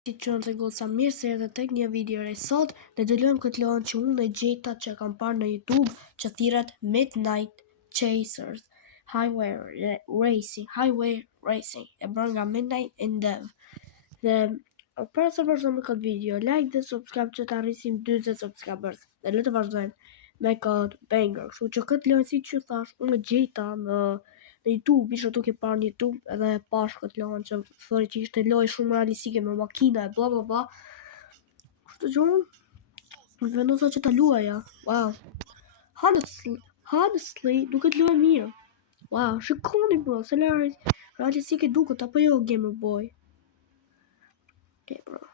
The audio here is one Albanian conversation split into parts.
Ti qënë të goca mirë se edhe tek një video re sot dhe të lojmë këtë lojën që unë e gjeta që kam parë në YouTube që thiret Midnight Chasers Highway Racing e bërë nga Midnight Endev. Dhe para se vazhdojmë këtë video, like dhe subscribe që të arrisim 20 subscribers dhe le të vazhdojmë me këtë banger. Kështu që këtë lojën si që thash unë e gjeta në YouTube, isha duke parë në YouTube edhe pash këtë lojën që thori që ishte lojë shumë realistike me makina e bla bla bla. Kështu që unë vendosa që ta luaja. Wow. Honestly, duket lojë mirë. Wow, shikoni bro, se realistike duket apo jo Gamer Boy. Okay bro.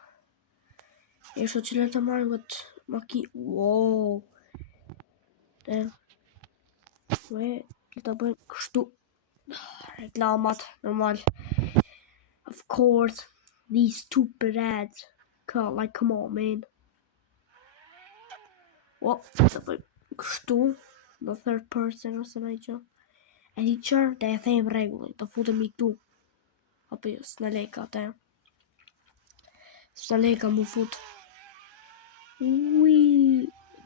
Ishte që le të marrim këtë makinë. Wow. Damn. Le të bëjmë kështu. Reklamat, normal. Of course, these stupid ads. Come on, man. Well, kështu, në third person ose në që. E di qërë dhe e thejmë regullin, të futëm i tu. Apo jo, s'na leka te. S'na leka mu fut. Ui,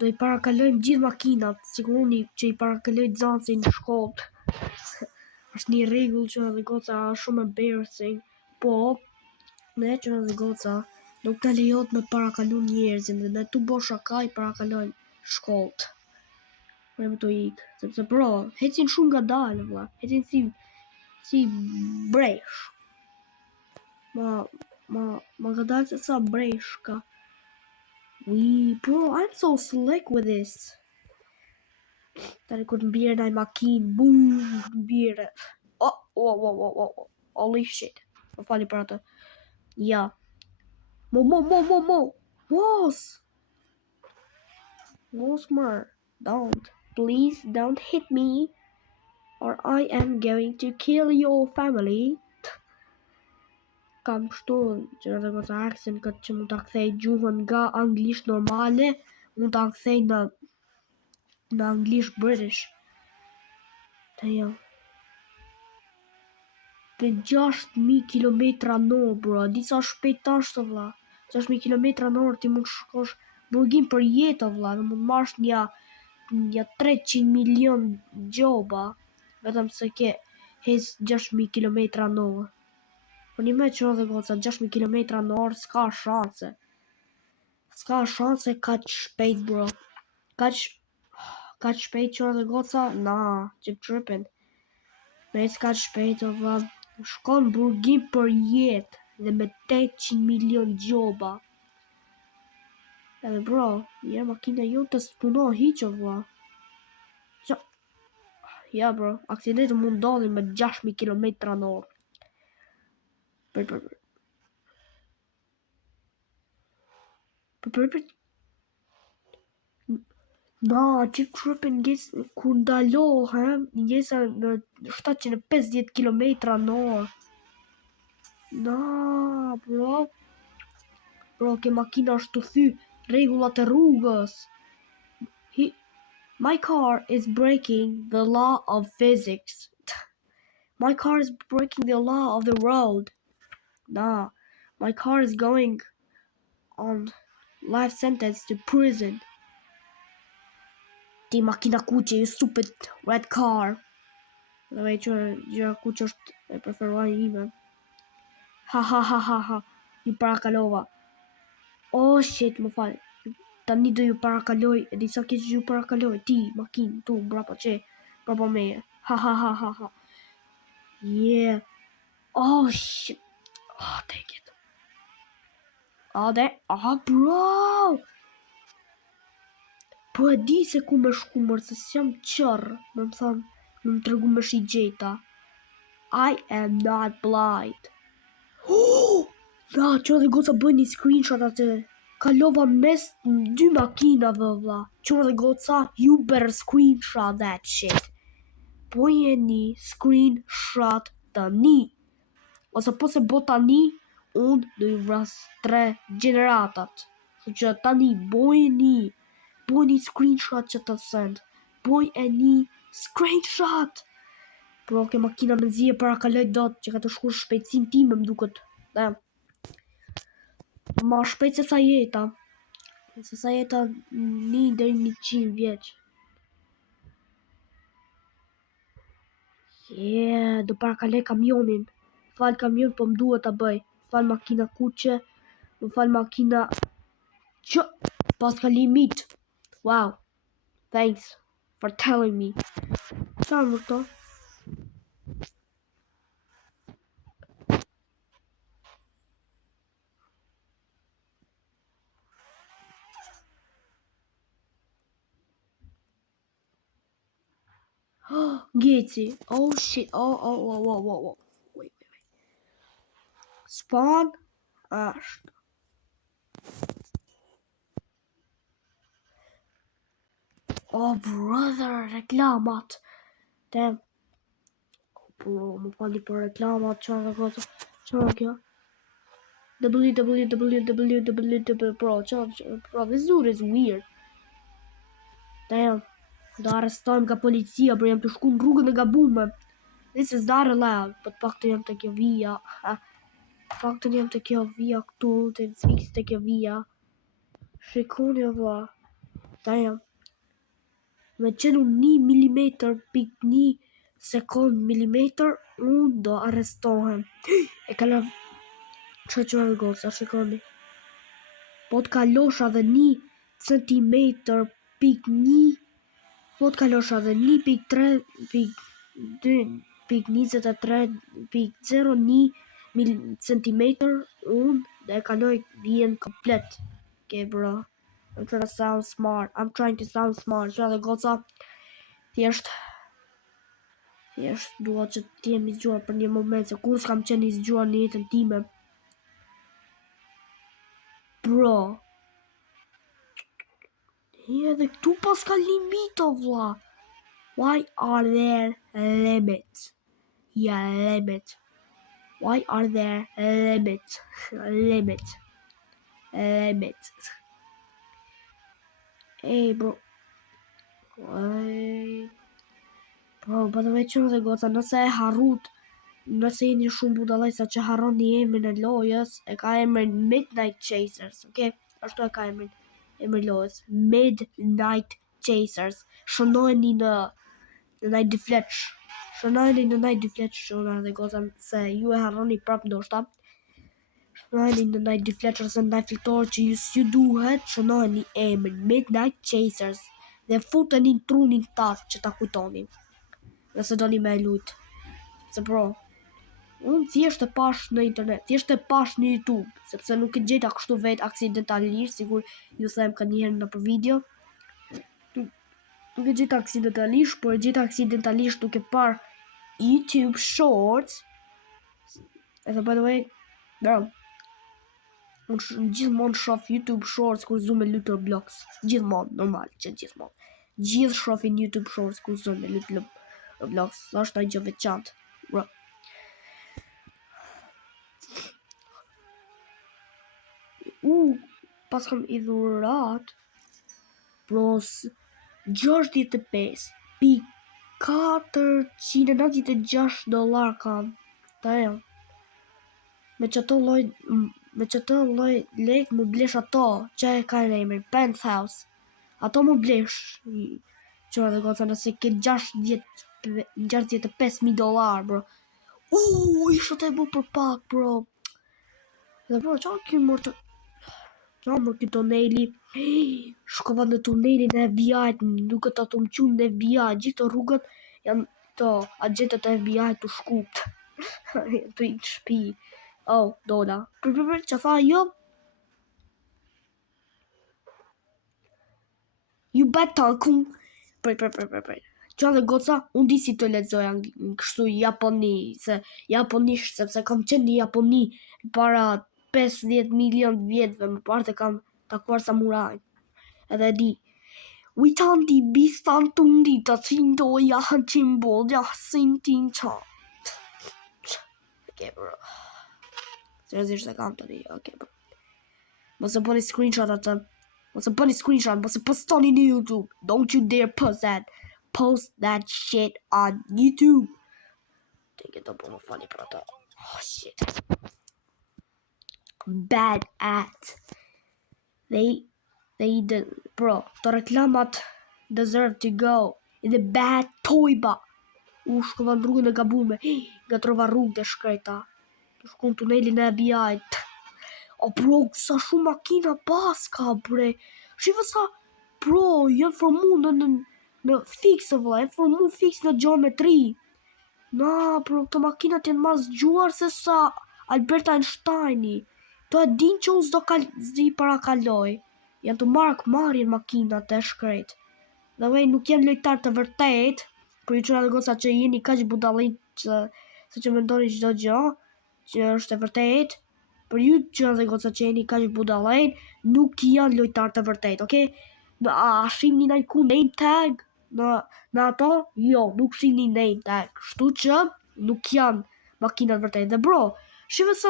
do i parakalojmë gjithë makinat, sikur unë që i parakaloj Xansin në shkollë. Është një rregull që edhe goca shumë embarrassing, po ne që edhe goca nuk të lejohet me parakalu njerëzin dhe ne tu bo shaka i parakalojnë shkollt. Me më të ikë, sepse bro, hecin shumë nga dalë, vla, hecin si bresh. Ma nga dalë se sa breshka. Bro, I'm so slick with this. Tani kur të mbire naj makinë, boom, mbire. Oh, holy shit. Më fali për atë. Ja. Mo. Mos mër. Please don't hit me or I am going to kill your family. Kam kështu që edhe goca aksin këtë që mund të kthej gjuhën nga anglisht normale, mund të kthej në anglisht British. Të jo. Për 6.000 km/h, bro. Disa shpejt ashtë, vla. 6.000 km/h ti mund shkosh burgim për jetë, vla. Dhe mund marrësh një 300 milion gjoba. Vetëm se ke hes 6.000 km/h. Po një me që edhe goca 6.000 km/h s'ka shanse. S'ka shanse kaq shpejt, bro. Kaq shpejt që edhe goca, na, që trippin. Me s'ka shpejt, o vla. Shkon burgim për jetë dhe me 800 milion gjoba. Edhe bro, një makina ju të s'punon hiq, o vla. Ja bro, aksidenti mund ndodhi me 6.000 km/h. Për. Na, që trippin njës kur ndalohem, njësa në 750 km/h. Na, bro. Bro, ke makina është të thy regullat e rrugës. My car is breaking the law of physics. My car is breaking the law of the road. Nah, my car is going on life sentence to prison. Ti makina kuqe, you stupid red car. Dhe me që gjëra kuqe është e preferuar ime. Ha. Ju parakalova. Oh shit, më fal. Tani do ju parakaloj, e disa keq ju parakaloj. Ti, makinë, tu, brapa që, brapa meje. Ha. Yeah. Oh shit. Take it. Bro. Po e di se ku me shku mërë, se s'jam qërë, me më thonë, me më tregu me shi gjeta. I am not blind. Da, që dhe goca bëj një screenshot atë. Kalova mes 2 makinave, vla. Që dhe goca, you better screenshot that shit. Bëj një screenshot të një. Ose po se bo tani, unë do i vras 3 generatat. Që tani, bëj një screenshot që të send. Bëj një screenshot. Pro ke makina me zije para kaloj dot që ka të shkur shpejtësin time më duket. Ma shpejt se sa jeta. Se sa jeta 1 deri 100 vjeç. Do para kaloj kamionin. Fal kamion, po m'duhet ta bëj. Fal makina kuqe. Më fal makina... Që... Pas ka limit. Wow. Thanks for telling me. Qa më këto? Geci. Oh shit. Oh. Wait. Spawn. Ashtë. Oh brother, reklamat. Damn. Bro, më fali për reklamat. Qa dhe gota? Qa kjo? www. Bro, this dude is weird. Damn. Do arrestojmë nga policia, bro, jam të shku në rrugën e gabume. This is not allowed. Po të pak të jam të kjo vija. Pak të jam të kjo vija këtu, të fix të kjo vija. Shikoni o vla. Damn. Me qenë 1 milimetër, pik 1 sekund milimetër, unë do arrestohem. E kala... Që e goca, shikoni. Po të kalosha dhe 1 centimetër, pik 1, po të kalosha dhe 1.3, pik 2, pik 23, pik 01 centimetër, unë dhe e kaloj vjen komplet. Okay, bro. I'm trying to sound smart. Qa dhe goca, thjesht dua që t'jem i zgjuar për një moment, se kur s'kam qenë i zgjuar në jetën time. Bro. Edhe këtu pas ka limit o vlla. Why are there limits? Limit. Why are there limits? Limit. Hey bro. Bro, by the way, që dhe goca, nëse e harrut, nëse jeni shumë budalaj sa që harron një emrin e lojës, e ka emrin Midnight Chasers, okay? Ashtu e ka emrin lojës, Midnight Chasers. Shënojni në Night Defletch. Shënojni në Night Defletch, që dhe goca, se ju e harroni prap ndoshta. Shënojni në Night Defletch ose në Night Filtor që ju duhet, shënojni emrin Midnight Chasers. Dhe futeni në trunin tatë që ta kujtoni. Nëse do një me lujt. Se bro, unë thjesht e pash në internet, thjesht e pash në YouTube, sepse nuk e gjeta kështu vet aksidentalisht, sigur ju them ka njëherë në për video. Nuk e gjeta aksidentalisht, por e gjeta aksidentalisht duke par YouTube Shorts. Edhe by the way, bro, unë gjithmonë shof YouTube Shorts kur zu me lut Roblox. Gjithmonë, normal, që gjithmonë. Gjithë shofin YouTube Shorts kur zu me lut Roblox, është një gjë veçantë, bro. Pas kam i dhurat, bro, 65.496 kam. Damn. Me qëto loj lek më blesh ato, që e ka në emrin, Penthouse. Ato më blesh, që dhe goca, nëse ke $65,000, bro. Ishte të e bu për pak, bro. Dhe bro, qa më këtë tuneli? Shkova në tunelin e FBI-t, duke ta të më qunë në FBI, gjithë rrugët janë to, agentët e FBI të shkupt. Të i të shpi. Oh, dola. Që tha jo? Ju beton kun. Prej. Qa dhe goca, unë di si të letzoja në kështu Japoni, se japonisht, sepse kam qenë në Japoni para 50 milion vjetëve, më parë kam takuar samuraj. Edhe di, Witanti bistantundi të cindo janë qimbo, jasin tin qa. Ok, bro. Seriosisht e kam të di, ok, bro. Mos e bëni screenshot atë. Mos e postoni në YouTube. Don't you dare post that. Post that shit on YouTube. Take it up on my funny brother. Oh shit. bad at. They bro, të reklamat deserve to go in the bad tojba. U shkova në rrugën e gabume. Nga trova rrugë të shkreta. Të shkon tunelin e FBI-t. O bro, sa shumë makina paska, bre. Shiva sa, bro, janë formu në fiksë, vëlla. Janë formu fiksë në geometri. Na, bro, këto makinat janë mas gjuar se sa Albert Einsteini. To e din që unë zdi para kaloj. Janë të marrin makinat e shkret. Dhe vej nuk janë lojtar të vërtet. Për ju qëra dhe goca që jeni kaq budallin se që mendoni çdo gjë që është e vërtet. Për ju qëra dhe goca që jeni kaq budallin, nuk janë lojtar të vërtet, okay? A shihni ndaj ku name tag? Në ato, jo, nuk shihni name tag. Kështu që nuk janë makinat vërtet. Dhe bro, shive sa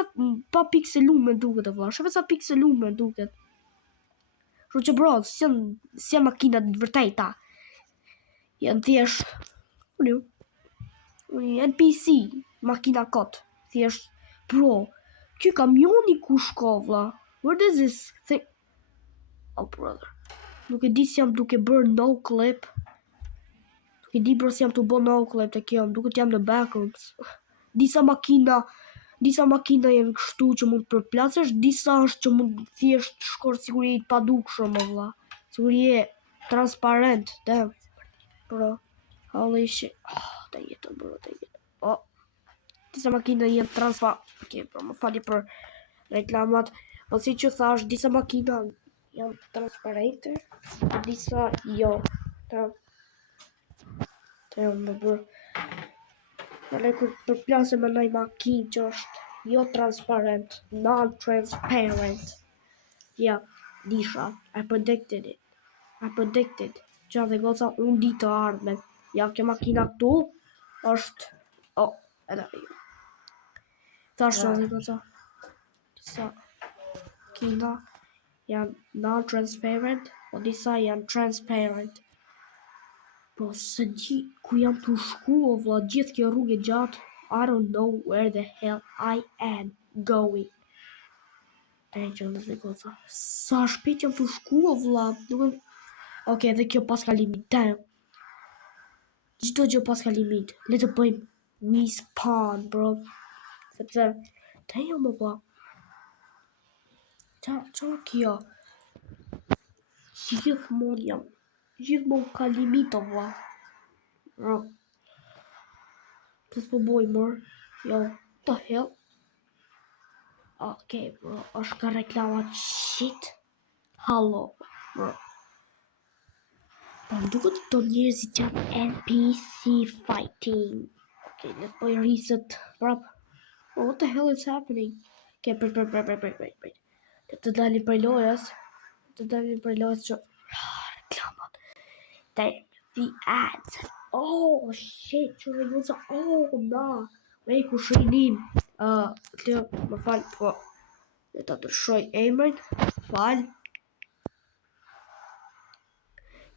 pa pikselume duket e vëlla. Shive sa pikselume duket. Kështu që bro, si janë makinat vërteta. Janë thjesht NPC, makina kot. Thjesht, bro, ky kamioni ku shko vëlla? Where does this thing? Oh brother. Nuk e di si jam duke bërë no clip. Nuk e di bro si jam të bërë no clip të kjo. Duket jam në backrooms. Disa makina janë kështu që mund të përplasesh, disa është që mund thjesht shkor siguri pa dukshëm vëlla. Siguri e transparent, damn. Bro, holy shit. Të jetë, bro, të jetë. Disa makina janë transparent. Okay, bro, më fali për reklamat. Po si që thash, disa makina janë transparente, disa jo. Të më bro. Në kur përplasem me nëj makinë që është jo transparent, non-transparent. Ja, disha, I predicted it. Që dhe goca unë di të ardhmen. Ja, kjo makina këtu është... edhe jo. Thash që dhe goca. Disa makina janë non-transparent, o disa janë transparent. Po se di ku jam të shku, o vla, gjithë kjo rrugë gjatë, I don't know where the hell I am going. E që dhe goca. Sa shpejt jam të shku, o vla, okay, dhe kjo pas ka limit, damn. Çdo gjë pas ka limit. Le të bëjmë respawn, bro. Sepse damn, më vla. Qa kjo? Gjithmonë ka limit, o vla. Bro. Të s'po boj, mor. Jo, the hell? Okay, bro. Është ka reklamat shit. Hallo, bro. Më duket këto njerëzit janë NPC fighting. Okay, let's play reset. Prap. Oh, what the hell is happening? Okay, wait. Të dalin për lojës. Që... reklamat. The ads. Oh, shit. Që dhe gusa. Oh, na. Wait, ku shrinim. Të më falë, po. Dhe të ndryshoj emrin. Falë.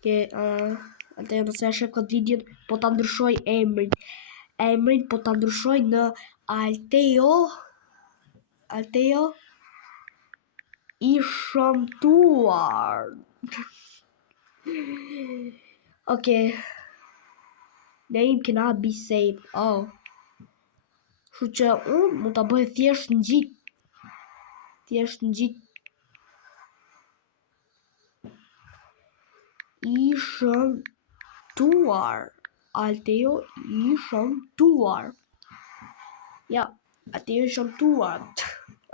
Atë nëse e shef këtë videon, po ta ndryshoj emrin. Emrin po ta ndryshoj në Alteo I shëmtuar. Okay. Name cannot be saved. Oh. Kështu që unë mund ta bëj thjesht ngjit. I shëmtuar. Alteo I shëmtuar. Ja, Alteo I shëmtuar.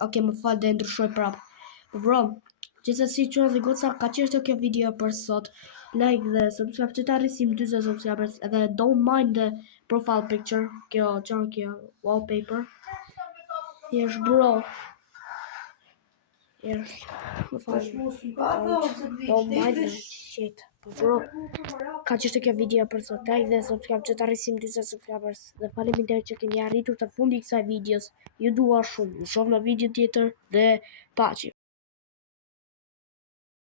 Okay, më falë dhe ndryshoj prap. Bro, gjithsesi që dhe goca, ka qeshtë kjo video për sot. Like dhe subscribe që ta rrisim 20 subscribers. Edhe don't mind the profile picture. Kjo wallpaper. Jesh bro. Më falë. Don't mind the shit. Bro, ka qeshtë kjo video për sot. Like dhe subscribe që ta rrisim 20 subscribers. Dhe faleminderit që keni arritur të fundi kësaj videos. Ju dua shumë. Ju shoh në video tjetër dhe paqe.